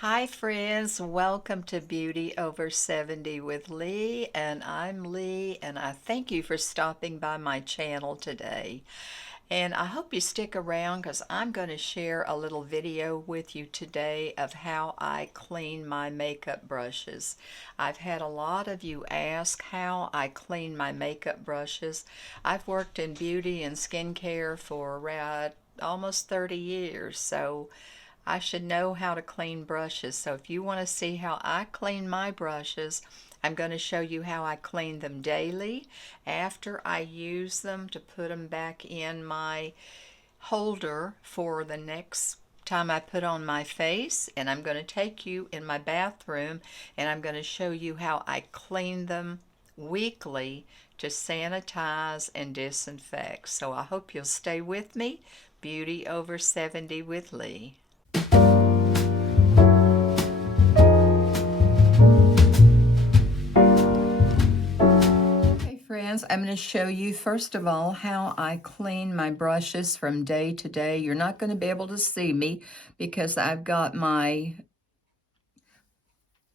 Hi friends, welcome to Beauty Over 70 with Lee, and I'm Lee, and I thank you for stopping by my channel today. And I hope you stick around because I'm going to share a little video with you today of how I clean my makeup brushes. I've had a lot of you ask how I clean my makeup brushes. I've worked in beauty and skincare for almost 30 years, so I should know how to clean brushes. So if you want to see how I clean my brushes, I'm going to show you how I clean them daily after I use them to put them back in my holder for the next time I put on my face. And I'm going to take you in my bathroom and I'm going to show you how I clean them weekly to sanitize and disinfect. So I hope you'll stay with me. Beauty Over 70 with Lee. Okay, friends, I'm going to show you first of all how I clean my brushes from day to day. You're not going to be able to see me because I've got my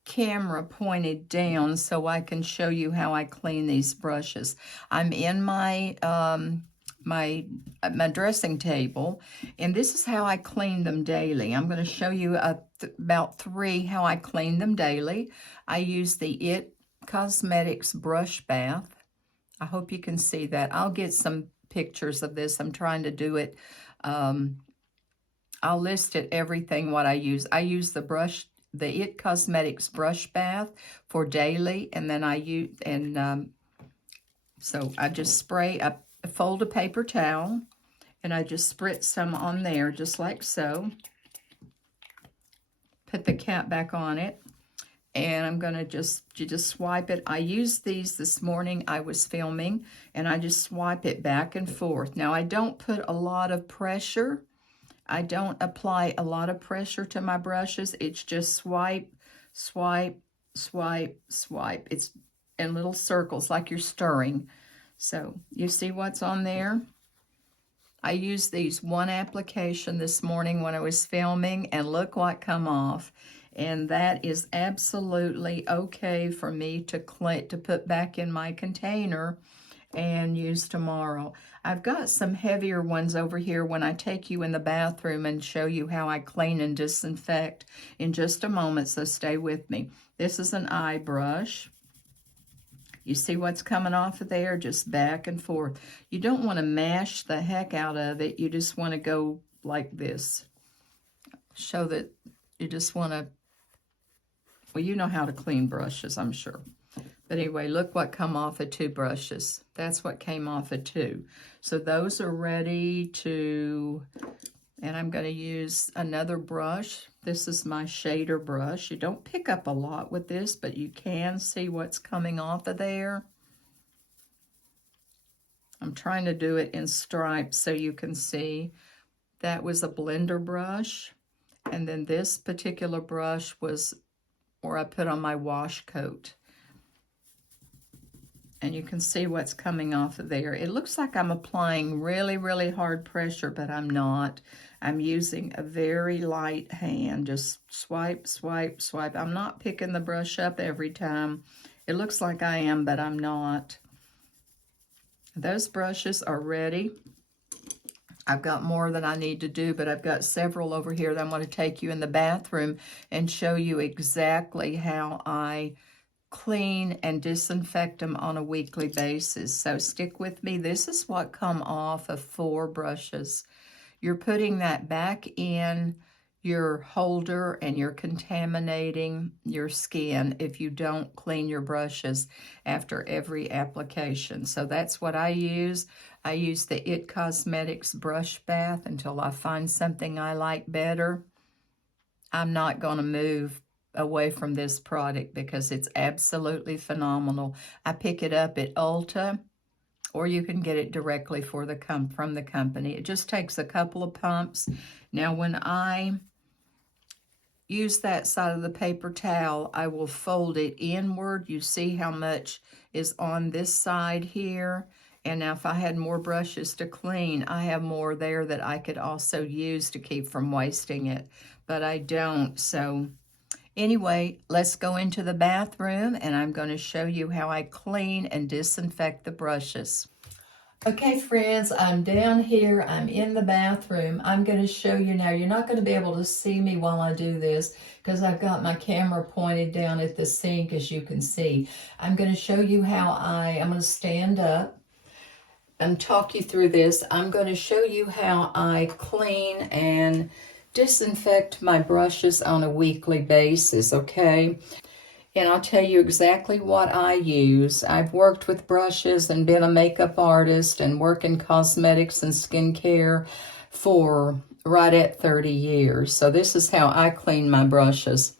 camera pointed down so I can show you how I clean these brushes. I'm in my dressing table, and this is how I clean them daily. I'm going to show you about three how I clean them daily. I use the Cosmetics brush bath. I hope you can see that. I'll get some pictures of this. I'm trying to do it. I'll list it, everything what I use. I use the Cosmetics brush bath for daily, and then so I just I fold a paper towel, and I just spritz some on there, just like so. Put the cap back on it. And I'm going to just swipe it. I used these this morning. I was filming, and I just swipe it back and forth. Now, I don't put a lot of pressure. I don't apply a lot of pressure to my brushes. It's just swipe, swipe, swipe, swipe. It's in little circles like you're stirring. So you see what's on there? I used these one application this morning when I was filming, and look what come off. And that is absolutely okay for me to put back in my container and use tomorrow. I've got some heavier ones over here when I take you in the bathroom and show you how I clean and disinfect in just a moment, so stay with me. This is an eye brush. You see what's coming off of there? Just back and forth. You don't want to mash the heck out of it. You just want to go like this. Show that you just want to, well, you know how to clean brushes, I'm sure. But anyway, look what come off of two brushes. That's what came off of two. So those are ready to, and I'm going to use another brush. This is my shader brush. You don't pick up a lot with this, but you can see what's coming off of there. I'm trying to do it in stripes so you can see. That was a blender brush. And then this particular brush was where I put on my wash coat. And you can see what's coming off of there. It looks like I'm applying really, really hard pressure, but I'm not. I'm using a very light hand. Just swipe, swipe, swipe. I'm not picking the brush up every time. It looks like I am, but I'm not. Those brushes are ready. I've got more that I need to do, but I've got several over here that I'm going to take you in the bathroom and show you exactly how I clean and disinfect them on a weekly basis. So stick with me. This is what come off of four brushes. You're putting that back in your holder and you're contaminating your skin if you don't clean your brushes after every application. So that's what I use. I use the Cosmetics brush bath until I find something I like better. I'm not going to move away from this product because it's absolutely phenomenal. I pick it up at Ulta, or you can get it directly from the company. It just takes a couple of pumps. Now, when I use that side of the paper towel, I will fold it inward. You see how much is on this side here. And now if I had more brushes to clean, I have more there that I could also use to keep from wasting it. But I don't, so Anyway, let's go into the bathroom and I'm going to show you how I clean and disinfect the brushes. Okay, friends, I'm down here. I'm in the bathroom. I'm going to show you now. You're not going to be able to see me while I do this because I've got my camera pointed down at the sink, as you can see. I'm going to show you how I'm going to stand up and talk you through this. I'm going to show you how I clean and disinfect my brushes on a weekly basis, okay? And I'll tell you exactly what I use. I've worked with brushes and been a makeup artist and work in cosmetics and skincare for right at 30 years. So this is how I clean my brushes.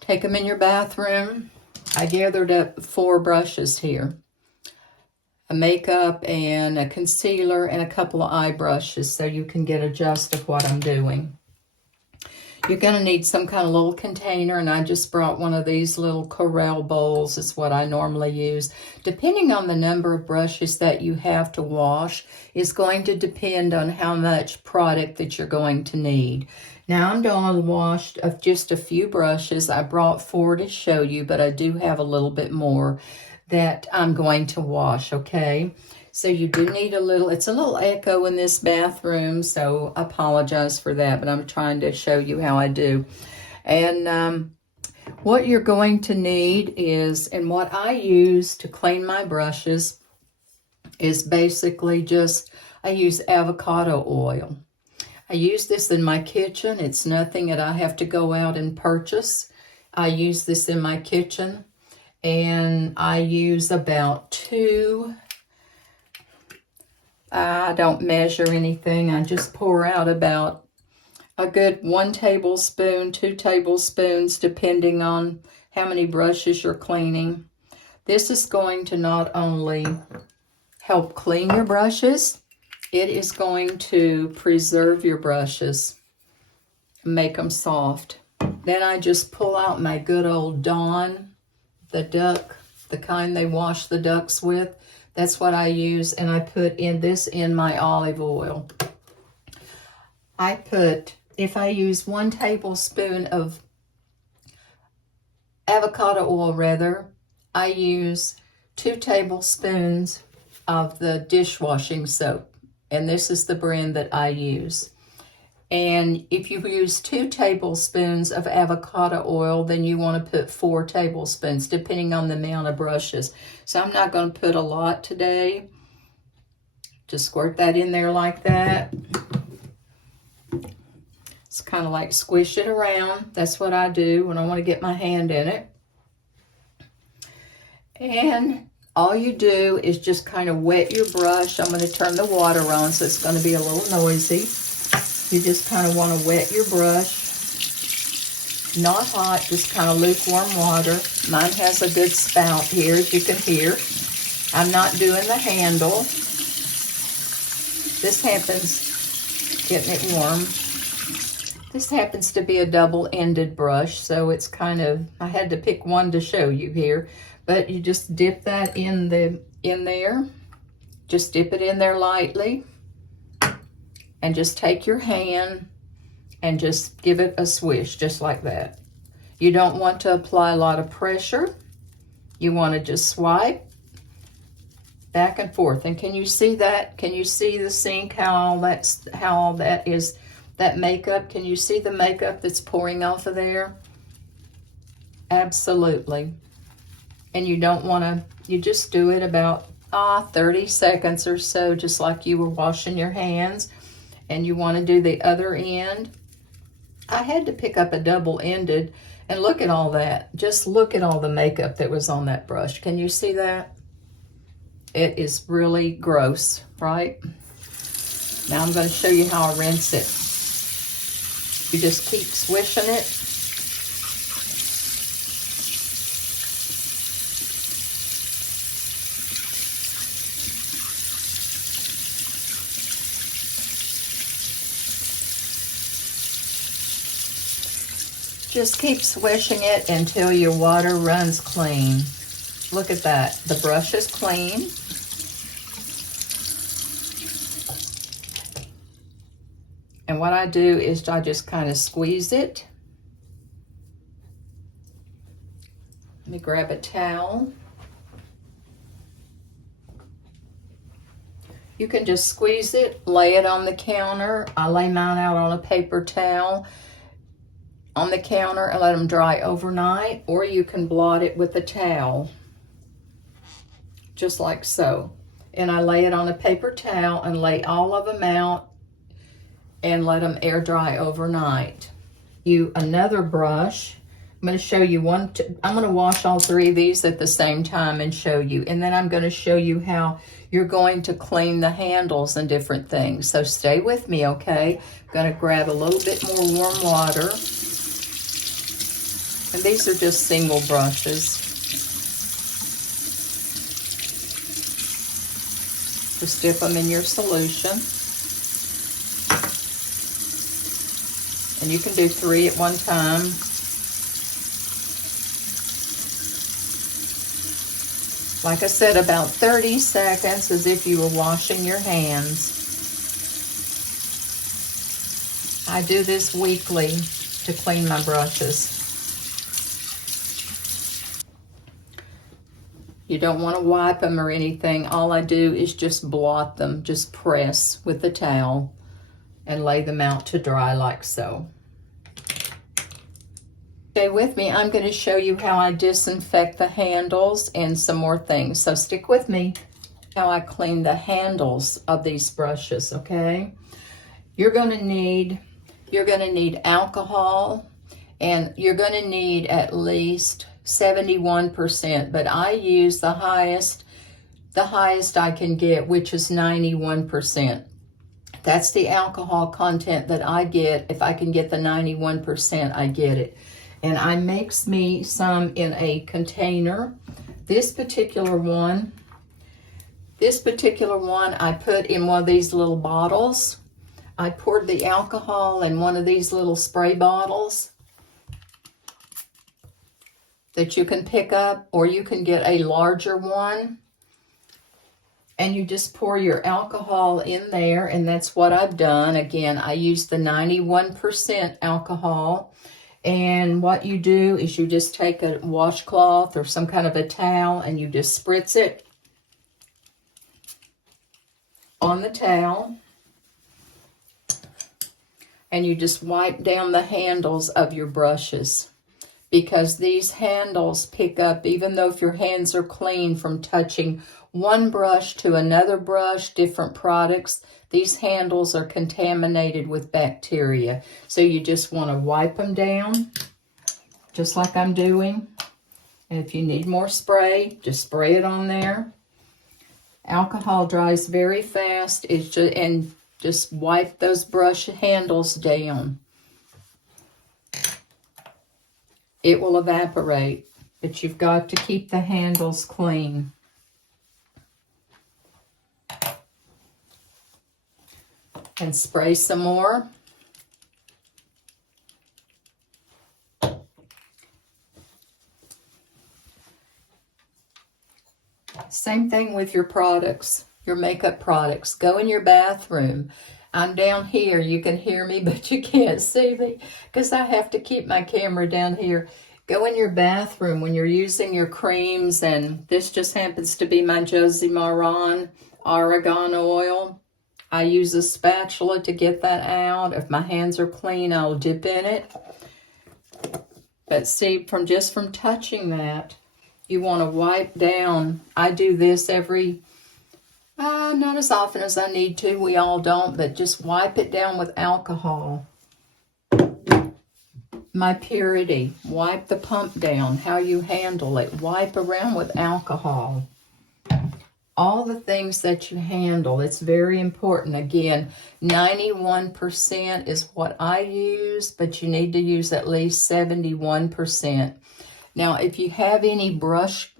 Take them in your bathroom. I gathered up 4 brushes here. A makeup and a concealer and a couple of eye brushes so you can get a gist of what I'm doing. You're going to need some kind of little container, and I just brought one of these little Corelle bowls. It's what I normally use. Depending on the number of brushes that you have to wash is going to depend on how much product that you're going to need. Now, I'm doing a wash of just a few brushes. I brought 4 to show you, but I do have a little bit more that I'm going to wash, okay? So you do need it's a little echo in this bathroom, so I apologize for that, but I'm trying to show you how I do. And what you're going to need is, and what I use to clean my brushes is basically I use avocado oil. I use this in my kitchen. It's nothing that I have to go out and purchase. I use this in my kitchen, and I use about 2. I don't measure anything. I just pour out about a good 1 tablespoon, 2 tablespoons, depending on how many brushes you're cleaning. This is going to not only help clean your brushes, it is going to preserve your brushes, make them soft. Then I just pull out my good old Dawn, the duck, the kind they wash the ducks with. That's what I use, and I put in my olive oil. If I use 1 tablespoon of avocado oil, I use 2 tablespoons of the dishwashing soap, and this is the brand that I use. And if you use 2 tablespoons of avocado oil, then you want to put 4 tablespoons, depending on the amount of brushes. So I'm not going to put a lot today. Just squirt that in there like that. It's kind of like squish it around. That's what I do when I want to get my hand in it. And all you do is just kind of wet your brush. I'm going to turn the water on, so it's going to be a little noisy. You just kind of want to wet your brush. Not hot, just kind of lukewarm water. Mine has a good spout here, as you can hear. I'm not doing the handle. This happens, getting it warm. This happens to be a double-ended brush, so it's kind of, I had to pick one to show you here. But you just dip that in there. Just dip it in there lightly. And just take your hand and just give it a swish, just like that. You don't want to apply a lot of pressure. You want to just swipe back and forth. And can you see that? Can you see the sink, how all that is, that makeup? Can you see the makeup that's pouring off of there? Absolutely. And you don't want to, you just do it about 30 seconds or so, just like you were washing your hands. And you want to do the other end. I had to pick up a double-ended, and look at all that. Just look at all the makeup that was on that brush. Can you see that? It is really gross, right? Now I'm going to show you how I rinse it. You just keep swishing it. Just keep swishing it until your water runs clean. Look at that. The brush is clean. And what I do is I just kind of squeeze it. Let me grab a towel. You can just squeeze it, lay it on the counter. I lay mine out on a paper towel on the counter and let them dry overnight, or you can blot it with a towel, just like so. And I lay it on a paper towel and lay all of them out and let them air dry overnight. Another brush. I'm going to show you one. I'm going to wash all three of these at the same time and show you. And then I'm going to show you how you're going to clean the handles and different things. So stay with me, okay? I'm going to grab a little bit more warm water. And these are just single brushes. Just dip them in your solution. And you can do 3 at one time. Like I said, about 30 seconds as if you were washing your hands. I do this weekly to clean my brushes. You don't want to wipe them or anything. All I do is just blot them, just press with the towel and lay them out to dry like so. Stay with me. I'm going to show you how I disinfect the handles and some more things. So stick with me. How I clean the handles of these brushes, okay? You're going to need alcohol, and you're going to need at least 71%, but I use the highest I can get, which is 91%. That's the alcohol content that I get. If I can get the 91%, I get it. And I mix me some in a container. This particular one I put in one of these little bottles. I poured the alcohol in one of these little spray bottles that you can pick up, or you can get a larger one. And you just pour your alcohol in there, and that's what I've done. Again, I use the 91% alcohol. And what you do is you just take a washcloth or some kind of a towel and you just spritz it on the towel. And you just wipe down the handles of your brushes, because these handles pick up, even though if your hands are clean from touching one brush to another brush, different products, these handles are contaminated with bacteria. So you just want to wipe them down, just like I'm doing. And if you need more spray, just spray it on there. Alcohol dries very fast. And just wipe those brush handles down. It will evaporate, but you've got to keep the handles clean. And spray some more. Same thing with your products, your makeup products. Go in your bathroom. I'm down here. You can hear me, but you can't see me because I have to keep my camera down here. Go in your bathroom when you're using your creams, and this just happens to be my Josie Maran Argan Oil. I use a spatula to get that out. If my hands are clean, I'll dip in it. But see, from touching that, you want to wipe down. I do this not as often as I need to. We all don't, but just wipe it down with alcohol. My Purity, wipe the pump down, how you handle it. Wipe around with alcohol. All the things that you handle, it's very important. Again, 91% is what I use, but you need to use at least 71%. Now, if you have any brush,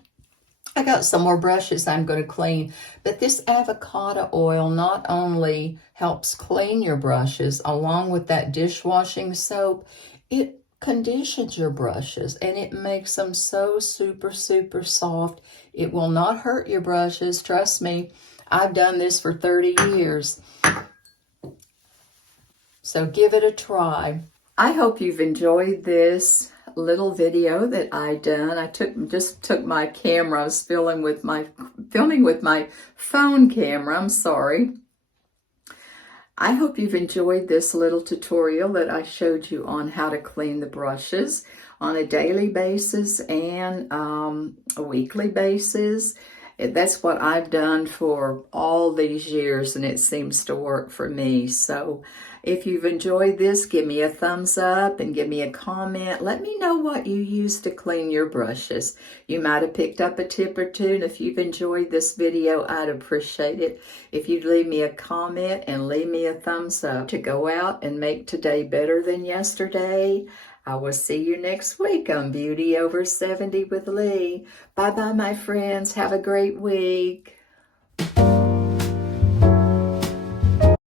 I got some more brushes I'm going to clean, but this avocado oil not only helps clean your brushes, along with that dishwashing soap, it conditions your brushes and it makes them so super, super soft. It will not hurt your brushes. Trust me, I've done this for 30 years. So give it a try. I hope you've enjoyed this little video that I done. I just took my camera. I was filming with my phone camera. I'm sorry. I hope you've enjoyed this little tutorial that I showed you on how to clean the brushes on a daily basis and a weekly basis. That's what I've done for all these years, and it seems to work for me. So if you've enjoyed this, give me a thumbs up and give me a comment. Let me know what you use to clean your brushes. You might have picked up a tip or two, and if you've enjoyed this video, I'd appreciate it if you'd leave me a comment and leave me a thumbs up to go out and make today better than yesterday. I will see you next week on Beauty Over 70 with Lee. Bye-bye, my friends. Have a great week.